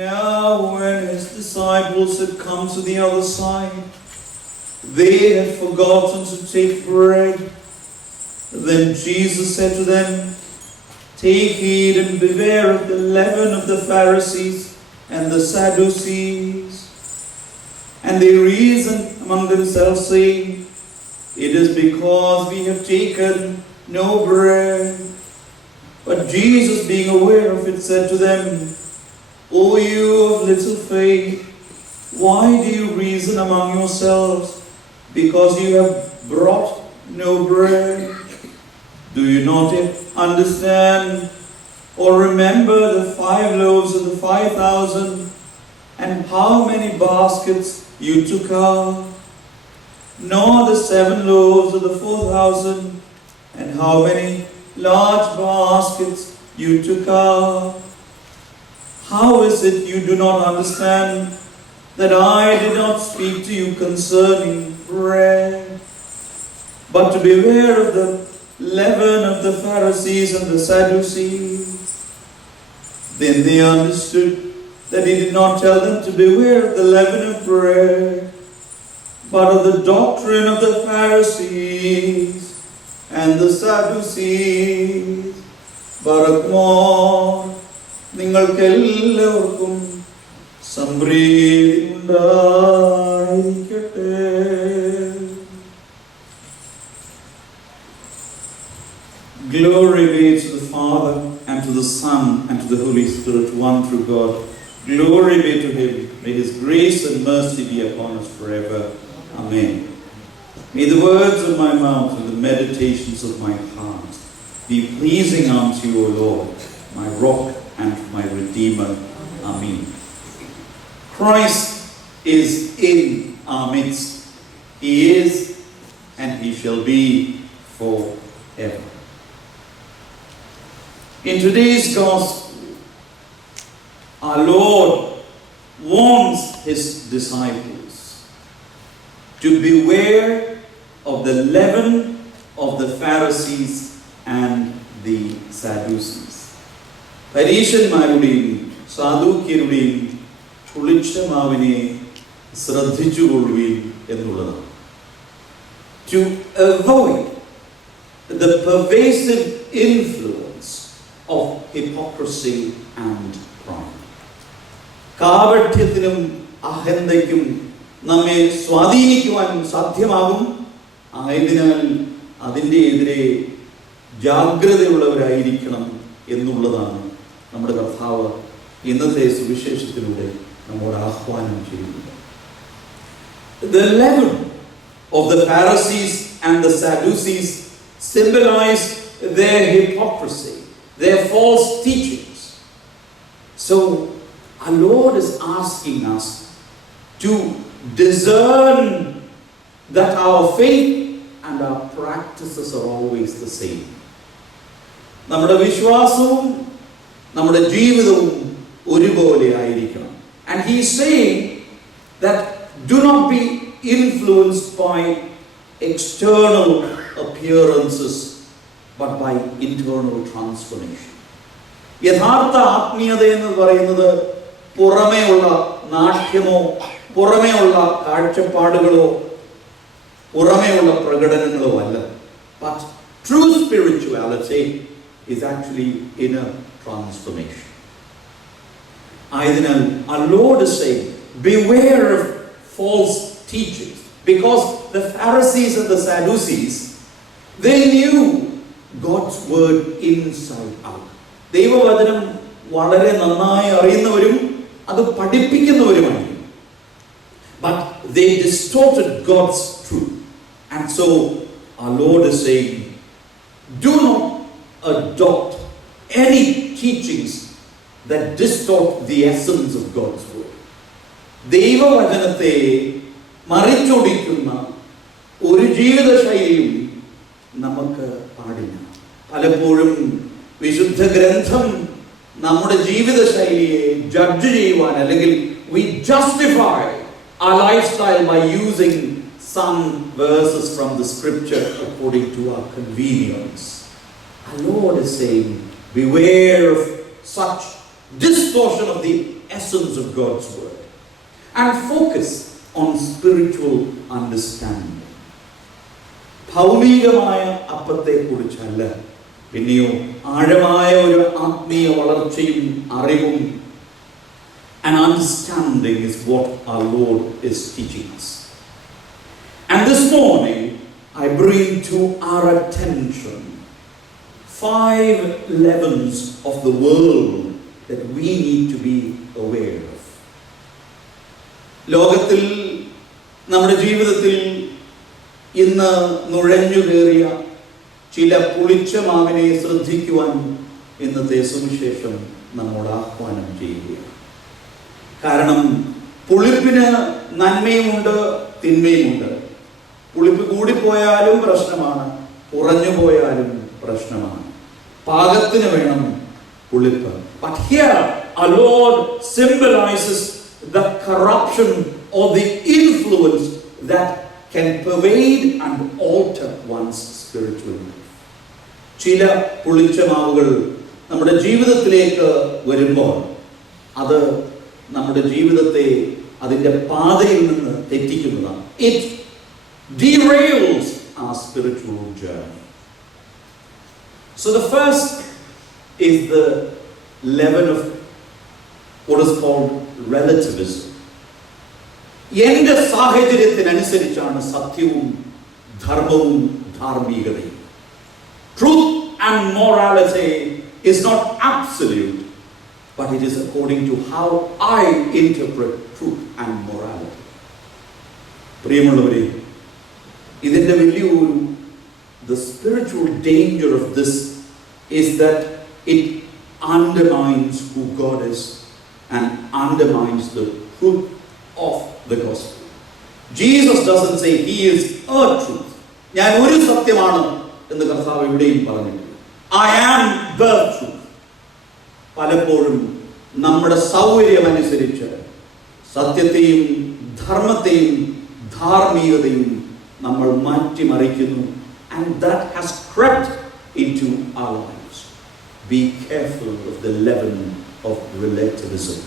Now when his disciples had come to the other side, they had forgotten to take bread. Then Jesus said to them, "Take heed and beware of the leaven of the Pharisees and the Sadducees." And they reasoned among themselves, saying, "It is because we have taken no bread." But Jesus, being aware of it, said to them, "O you of little faith, why do you reason among yourselves, because you have brought no bread? Do you not yet understand or remember the 5 loaves of the 5,000, and how many baskets you took out? Nor the 7 loaves of the 4,000, and how many large baskets you took out? How is it you do not understand that I did not speak to you concerning bread? But to beware of the leaven of the Pharisees and the Sadducees." Then they understood that he did not tell them to beware of the leaven of bread, but of the doctrine of the Pharisees and the Sadducees. Barakmor, നിങ്ങൾക്കെല്ലാവർക്കും സമൃദ്ധി ഉണ്ടായിരിക്കട്ടെ. Glory be to the Father, and to the Son, and to the Holy Spirit, one true God. Glory be to him. May his grace and mercy be upon us forever. Amen. May the words of my mouth and the meditations of my heart be pleasing unto you, O Lord, my rock and my Redeemer. Amen. Christ is in our midst. He is, and he shall be forever. In today's gospel, our Lord warns his disciples to beware of the leaven of the Pharisees and the Sadducees. പരീശന്മാരുടെയും സാദൂക്യരുടെയും പുളിച്ച മാവിനെ ശ്രദ്ധിച്ചുകൊള്ളുകയും എന്നുള്ളതാണ്. To avoid the pervasive influence of hypocrisy and pride. കാപട്യത്തിനും അഹന്തയ്ക്കും നമ്മെ സ്വാധീനിക്കുവാൻ സാധ്യമാകും. ആയതിനാൽ അതിൻ്റെ എതിരെ ജാഗ്രതയുള്ളവരായിരിക്കണം എന്നുള്ളതാണ് നമ്മുടെ കർത്താവ് ഇന്നത്തെ സുവിശേഷത്തിലൂടെ നമ്മോട് ആഹ്വാനം ചെയ്യുന്നത്. The leaven of the Pharisees and the Sadducees symbolize their hypocrisy, their false teachings. So our Lord is asking us to discern that our faith and our practices are always the same. നമ്മുടെ വിശ്വാസവും നമ്മുടെ ജീവിതവും ഒരുപോലെ ആയിരിക്കണം. And he is saying that do not be influenced by external appearances, but by internal transformation. യഥാർത്ഥ ആത്മീയത എന്ന് പറയുന്നത് പുറമേയുള്ള നാട്യമോ പുറമേയുള്ള കാഴ്ചപ്പാടുകളോ പുറമേയുള്ള പ്രകടനങ്ങളോ അല്ല. But true spirituality is actually inner transformation. Ayadinal, our Lord is saying, beware of false teachings, because the Pharisees and the Sadducees, they knew God's word inside out. ദൈവവചനം വളരെ നന്നായി അറിയുന്നവരും അത് പഠിപ്പിക്കുന്നവരുമാണ്. But they distorted God's truth. And so our Lord is saying, do not adopt any teachings that distort the essence of God's word. ദൈവവചനത്തെ മറിച്ചൊടിക്കുന്ന ഒരു ജീവിതശൈലിയും നമുക്ക് പാടില്ല. പലപ്പോഴും വിശുദ്ധ ഗ്രന്ഥം നമ്മുടെ ജീവിതശൈലിയെ ജഡ്ജ് ചെയ്യുവാൻ, അല്ലെങ്കിൽ we justify our lifestyle by using some verses from the scripture according to our convenience. Our Lord is saying, beware of such this portion of the essence of God's word and focus on spiritual understanding. ഭൗമികമായ അപ്പത്തെ കുറിച്ചല്ല, പിന്നെയോ ആഴമായ ഒരു ആത്മീയ വളർച്ചയും അറിവും and understanding is what our Lord is teaching us. And this morning I bring to our attention 5 levels of the world that we need to be aware of. ലോകത്തിൽ നമ്മുടെ ജീവിതത്തിൽ ഇന്ന് നുഴഞ്ഞു കയറിയ ചില പുളിച്ച മാവിനെ ശ്രദ്ധിക്കുവാൻ ഇന്നത്തെ സുവിശേഷം നമ്മോട് ആഹ്വാനം ചെയ്യുകയാണ്. കാരണം പുളിപ്പിന് നന്മയുമുണ്ട്, തിന്മയുമുണ്ട്. പുളിപ്പ് കൂടിപ്പോയാലും പ്രശ്നമാണ്, കുറഞ്ഞു പോയാലും പ്രശ്നമാണ്. പാകത്തിന് വേണം പുളിപ്പ്. But here our Lord symbolizes the corruption or the influence that can pervade and alter one's spiritual life. ചില പുളിച്ച മാവുകൾ നമ്മുടെ ജീവിതത്തിലേക്ക് വരുമ്പോൾ അത് നമ്മുടെ ജീവിതത്തെ അതിൻ്റെ പാതയിൽ നിന്ന് തെറ്റിക്കുന്നതാണ്. It derails our spiritual journey. So the first is the level of what is called relativism. എൻ്റെ സാഹചര്യത്തിനനുസരിച്ചാണ് സത്യവും ധർമ്മവും ധാർമ്മികതയും. Truth and morality is not absolute, but it is according to how I interpret truth and morality. പ്രിയമുള്ളവരെ, ഇതിൻ്റെ വലിയൊരു the spiritual danger of this is that it undermines who God is and undermines the truth of the gospel. Jesus doesn't say he is a truth. ഞാൻ ഒരു സത്യമാണ് എന്ന് കർത്താവ് എവിടെയും പറഞ്ഞിട്ടില്ല. I am the truth. പലപ്പോഴും നമ്മുടെ സൗകര്യമനുസരിച്ച് സത്യത്തെയും ധർമ്മത്തെയും ധാർമ്മികതയും നമ്മൾ മാറ്റിമറിക്കുന്നു. And that has crept into our lives. Be careful of the leaven of relativism.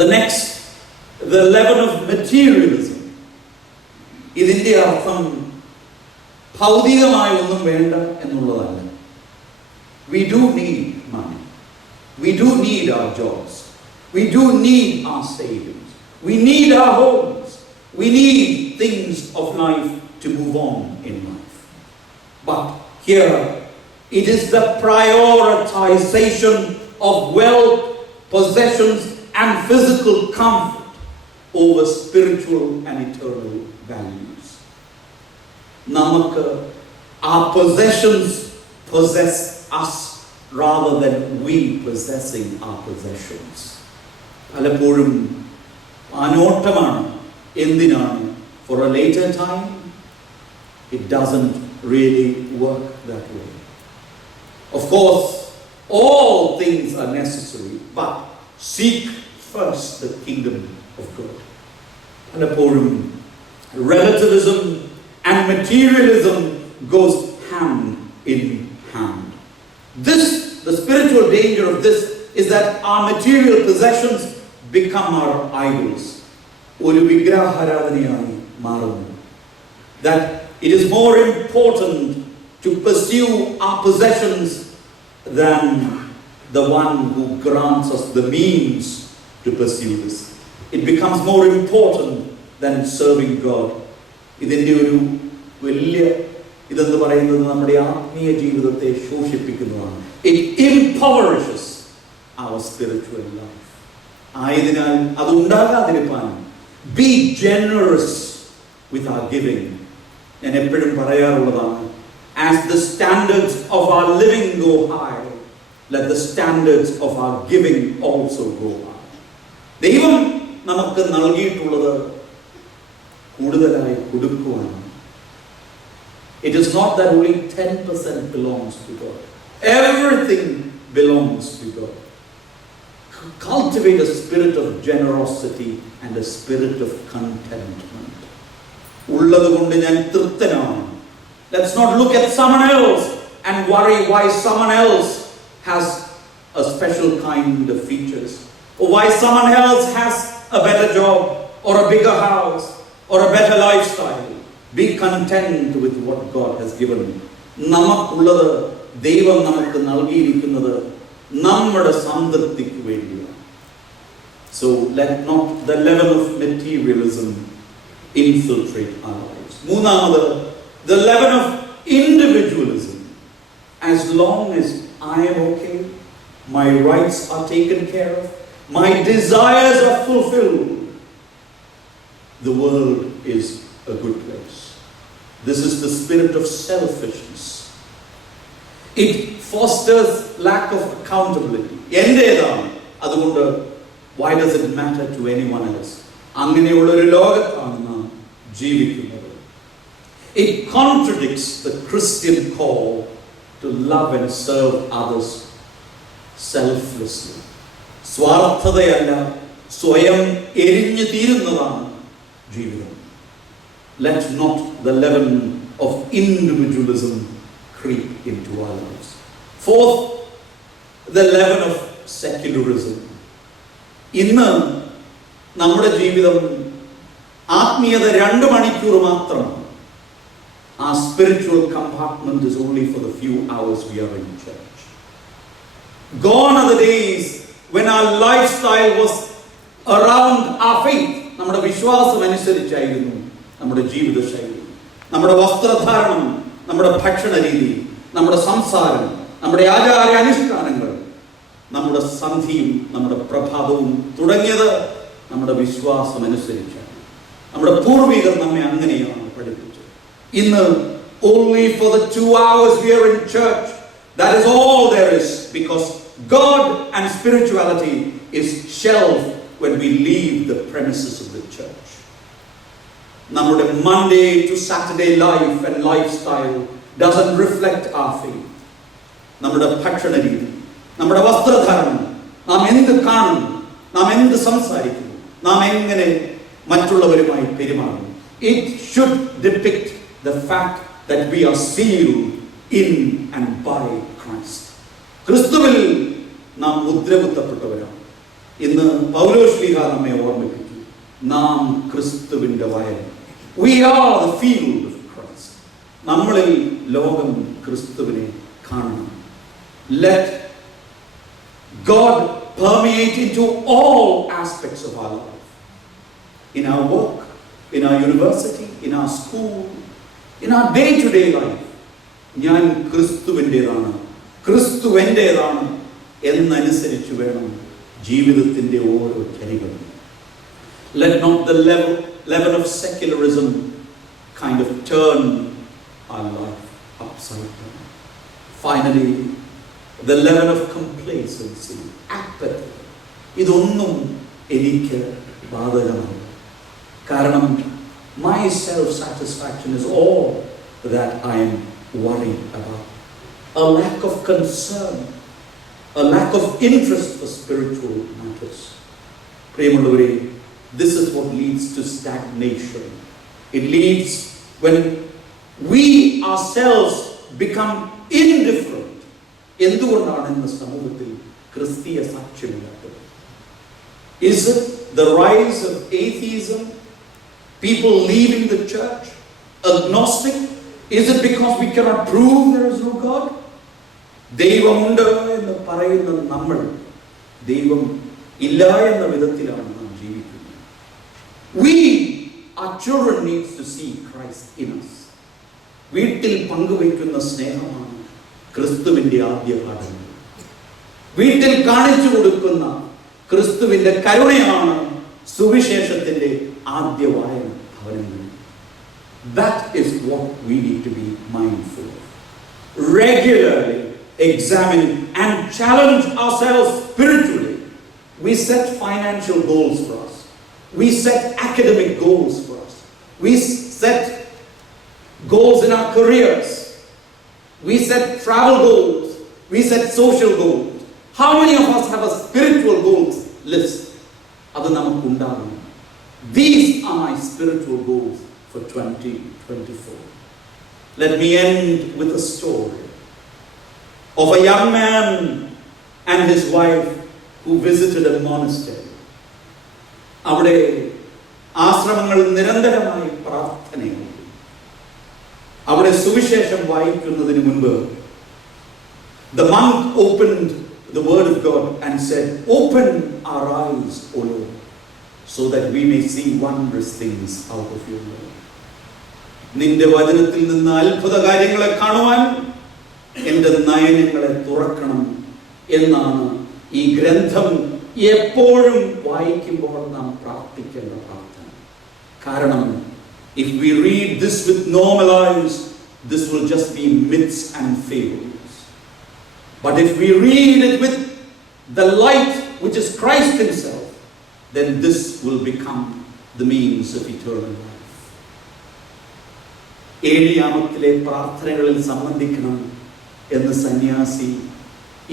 The next, the leaven of materialism. ഇതിൻ്റെ അർത്ഥം ഭൗതികമായ ഒന്നും വേണ്ട എന്നുള്ളതല്ല. We do need money. We do need our jobs. We do need our savings. We need our homes. We need things of life to move on in life. But here, it is the prioritization of wealth, possessions, and physical comfort over spiritual and eternal values. Namakka, our possessions possess us rather than we possessing our possessions. പലപ്പോഴും ആനോട്ടമാണ്. എന്തിനാണ്? For a later time. It doesn't really work that way. Of course, all things are necessary, but seek first the kingdom of God. പലപ്പോഴും relativism and materialism goes hand in hand. The spiritual danger of this is that our material possessions become our idols. ഒരു വിഗ്രഹാരാധനയായി മാറുന്നു. That it is more important to pursue our possessions than the one who grants us the means to pursue this. It becomes more important than serving God. ഇതിൻ്റെ ഒരു വലിയ ഇതെന്ന് പറയുന്നത് നമ്മുടെ ആത്മീയ ജീവിതത്തെ ശോഷിപ്പിക്കുന്നതാണ്. It impoverishes our spiritual life. ആയതിനാൽ അതുണ്ടാകാതിരിക്കാൻ be generous with our giving. ഞാൻ എപ്പോഴും പറയാറുള്ളതാണ്, as the standards of our living go high, let the standards of our giving also go high. ദൈവം നമുക്ക് നൽകിയിട്ടുള്ളത് കൂടുതലായി കൊടുക്കുവാനാണ്. It is not that only 10% belongs to God. Everything belongs to God. Cultivate a spirit of generosity and a spirit of contentment. ഉള്ളത് കൊണ്ട് ഞാൻ തൃപ്തനാണ്. Let's not look at someone else and worry why someone else has a special kind of features, or why someone else has a better job, or a bigger house, or a better lifestyle. Be content with what God has given. നമുക്കുള്ളത് ദൈവം നമുക്ക് നൽകിയിരിക്കുന്നത് നമ്മുടെ സംതൃപ്തിക്ക് വേണ്ടിയാണ്. So let not the level of materialism infiltrate our lives. മൂന്നാമത്, the level of individualism. As long as I am okay, my rights are taken care of, my desires are fulfilled, the world is a good place. This is the spirit of selfishness. It fosters lack of accountability. എന്റേതാണ്, അതുകൊണ്ട് why does it matter to anyone else? അങ്ങനെയുള്ള ഒരു ലോകത്താണ് നാം ജീവിക്കുന്നത്. It contradicts the Christian call to love and serve others selflessly. സ്വാർത്ഥതയല്ല, സ്വയം എരിഞ്ഞു തീരുന്നതാണ് ജീവിതം. Let not the leaven of individualism creep into our lives. Fourth, the leaven of secularism. ഇന്ന് നമ്മുടെ ജീവിതം ആത്മീയത 2 മണിക്കൂർ മാത്രമാണ്. Our spiritual compartment is only for the few hours we are in church. Gone are the days when our lifestyle was around our faith. നമ്മുടെ വിശ്വാസം അനുസരിച്ചായിരുന്നു നമ്മുടെ ജീവിതശൈലി, നമ്മുടെ വസ്ത്രധാരണം, നമ്മുടെ ഭക്ഷണ രീതി, നമ്മുടെ സംസാരം, നമ്മുടെ ആചാര അനുഷ്ഠാനങ്ങൾ, നമ്മുടെ സന്ധിയും നമ്മുടെ പ്രഭാതവും തുടങ്ങിയത് നമ്മുടെ വിശ്വാസം അനുസരിച്ചാണ്. നമ്മുടെ പൂർവികർ നമ്മെ അങ്ങനെയാണ് പഠിപ്പിച്ചത്. ഇന്ന് only for the 2 hours we are in church, that is all there is, because God and spirituality is shelved when we leave the premises of the church. നമ്മുടെ Monday to Saturday life and lifestyle doesn't reflect our faith. നമ്മുടെ ഭക്ഷണ രീതി, നമ്മുടെ വസ്ത്രധാരണം, നാം എന്ത് കാണുന്നു, നാം എന്ത് സംസാരിക്കുന്നു, നാം എങ്ങനെ മറ്റുള്ളവരുമായി പെരുമാറുന്നു, it should depict the fact that we are sealed in and by Christ. ക്രിസ്തുവിൽ നാം മുദ്രകുത്തപ്പെട്ടവരാണ്. ഇന്ന് പൗലോസ്ലീഹ നമ്മെ ഓർമ്മിപ്പിച്ചു, നാം ക്രിസ്തുവിന്റെ വയൽ. We are the field of Christ. നമ്മളിൽ ലോകം ക്രിസ്തുവിനെ കാണണം. Let God permeate into all aspects of our life. In our work, in our university, in our school, in our day-to-day life. ഞാൻ ക്രിസ്തുവിൻ്റെതാണ്, ക്രിസ്തു എൻ്റെതാണ് എന്നനുസരിച്ച് വേണം ജീവിതത്തിൻ്റെ ഓരോ ചരികളും. Let not the level of secularism kind of turn our life upside down. Finally, the level of complacency, apathy. ഇതൊന്നും എനിക്ക് ബാധകമല്ല. കാരണം my self-satisfaction is all that I am worried about. A lack of concern, a lack of interest for spiritual matters. പ്രിയമുള്ളവരെ, this is what leads to stagnation. It leads when we ourselves become indifferent. എന്തുകൊണ്ടാണ് ഇന്ന് സമൂഹത്തിൽ ക്രിസ്തീയ സാക്ഷ്യമില്ലാത്തത്? Is it the rise of atheism? People leaving the church? Agnostic? Is it because we cannot prove there is no God? ദൈവമുണ്ട് എന്ന് പറയുന്ന നമ്മൾ ദൈവം ഇല്ല എന്ന വിധത്തിലാണ് നാം ജീവിക്കുന്നത്. Our children needs to see Christ in us. വീട്ടിൽ പങ്കുവയ്ക്കുന്ന സ്നേഹമാണ് ക്രിസ്തുവിന്റെ ആദ്യ പാഠങ്ങൾ. വീട്ടിൽ കാണിച്ചു കൊടുക്കുന്ന ക്രിസ്തുവിന്റെ കരുണയാണ് സുവിശേഷത്തിന്റെ ആദ്യ വായന ഭവനങ്ങളിൽ. That is what we need to be mindful of. Regularly examine and challenge ourselves spiritually. We set financial goals for us. We set academic goals for us. We set goals in our careers. We set travel goals. We set social goals. How many of us have a spiritual goals list? These are my spiritual goals for 2024. Let me end with a story of a young man and his wife who visited a monastery. അവിടെ ആശ്രമങ്ങൾ നിരന്തരമായി പ്രാർത്ഥനയുണ്ട്. അവിടെ സുവിശേഷം വായിക്കുന്നതിന് മുൻപ് the monk opened the word of God and said, "Open our eyes, O Lord, so that we may see wondrous things out of your word." നിന്റെ വചനത്തിൽ നിന്ന് അത്ഭുത കാര്യങ്ങളെ കാണുവാൻ എൻ്റെ നയനങ്ങളെ തുറക്കണം എന്നാണ് ഈ ഗ്രന്ഥം എപ്പോഴും വായിക്കുമ്പോൾ നാം പ്രാർത്ഥിക്കേണ്ട പ്രാർത്ഥന. കാരണം if we read this with normal eyes, this will just be myths and fables. But if we read it with the light which is Christ himself, then this will become the means of eternal life. ഏഴിയാമത്തിലെ പ്രാർത്ഥനകളിൽ സംബന്ധിക്കണം എന്ന് സന്യാസി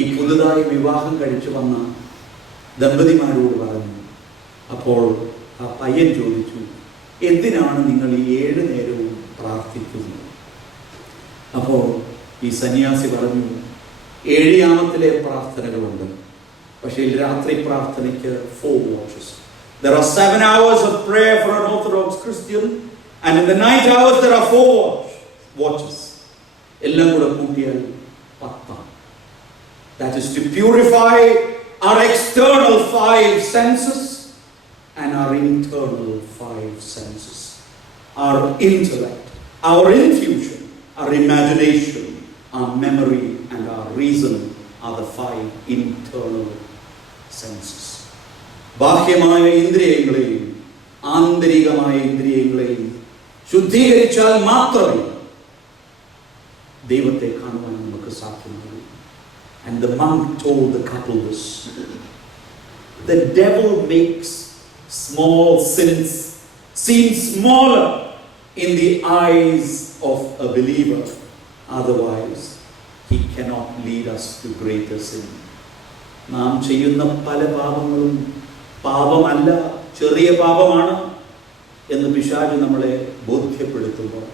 ഈ പുതുതായി വിവാഹം കഴിച്ചു വന്ന ദമ്പതിമാരോട് പറഞ്ഞു. അപ്പോൾ ആ പയ്യൻ ചോദിച്ചു, എന്തിനാണ് നിങ്ങൾ ഈ 7 നേരവും പ്രാർത്ഥിക്കുന്നത്? അപ്പോൾ ഈ സന്യാസി പറഞ്ഞു, 7ാമത്തിലെ പ്രാർത്ഥനകളുണ്ട്, പക്ഷേ രാത്രി പ്രാർത്ഥനയ്ക്ക് 4 watches. There are 7 hours of prayer for an Orthodox Christian, and in the night hours there are 4 watches. എല്ലാം കൂടെ കൂട്ടിയാൽ 10. That is to purify our external 5 senses and our internal 5 senses. Our intellect, our intuition, our imagination, our memory and our reason are the 5 internal senses. ബാഹ്യമായ ഇന്ദ്രിയങ്ങളെയും ആന്തരികമായ ഇന്ദ്രിയങ്ങളെയും ശുദ്ധീകരിച്ചാൽ മാത്രമേ ദൈവത്തെ കാണുവാൻ നമുക്ക് സാധ്യമാകൂ. And the monk told the couple this. The devil makes small sins seem smaller in the eyes of a believer. Otherwise, he cannot lead us to greater sin. നാം ചെയ്യുന്ന പല പാപങ്ങളും പാപമല്ല, ചെറിയ പാപമാണ് എന്ന് പിശാച് നമ്മളെ ബോധ്യപ്പെടുത്തുമ്പോൾ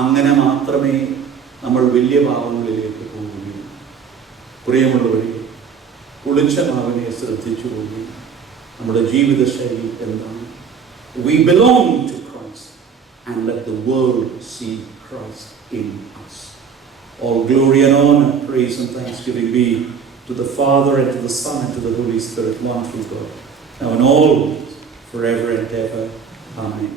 അങ്ങനെ മാത്രമേ നമ്മൾ വലിയ പാപങ്ങളിലേക്ക് പോകുകയുള്ളൂ. പ്രിയമുള്ളവരെ, കുളിച്ച മാവിനെ ശ്രദ്ധിച്ചുകൊള്ളു. നമ്മുടെ ജീവിതശൈലി എന്താണ്? We belong to Christ and let the world see Christ in us. All glory and honor, praise and thanksgiving be to the Father and to the Son and to the Holy Spirit, one true God, now and always, forever and ever. Amen.